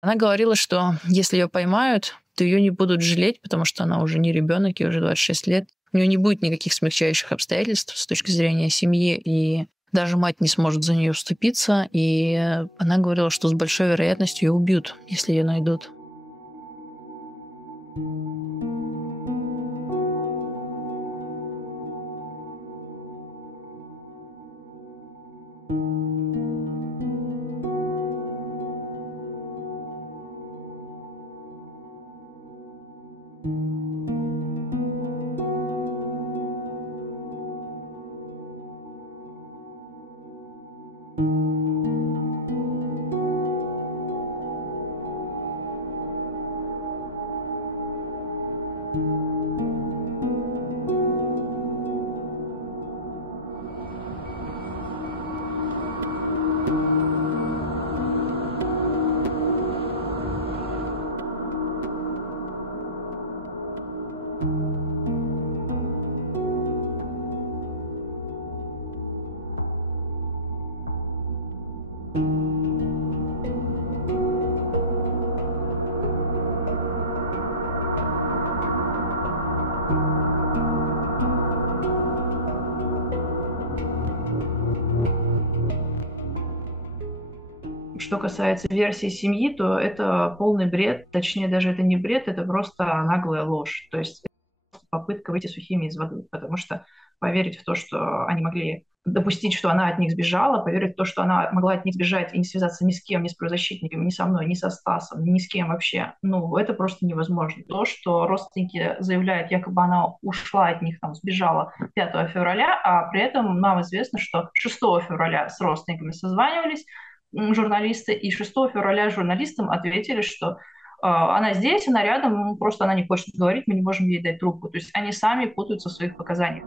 Она говорила, что если ее поймают, то ее не будут жалеть, потому что она уже не ребенок, ей уже 26 лет. У нее не будет никаких смягчающих обстоятельств с точки зрения семьи, и даже мать не сможет за нее вступиться. И она говорила, что с большой вероятностью ее убьют, если ее найдут. Что касается версии семьи, то это полный бред, точнее даже это не бред, это просто наглая ложь. То есть это попытка выйти сухими из воды, потому что поверить в то, что они могли допустить, что она от них сбежала, поверить в то, что она могла от них сбежать и не связаться ни с кем, ни с правозащитниками, ни со мной, ни со Стасом, ни с кем вообще, ну, это просто невозможно. То, что родственники заявляют, якобы она ушла от них, там, сбежала 5 февраля, а при этом нам известно, что 6 февраля с родственниками созванивались, журналисты, и 6 февраля журналистам ответили, что она здесь, она рядом, просто она не хочет говорить, мы не можем ей дать трубку. То есть они сами путаются в своих показаниях.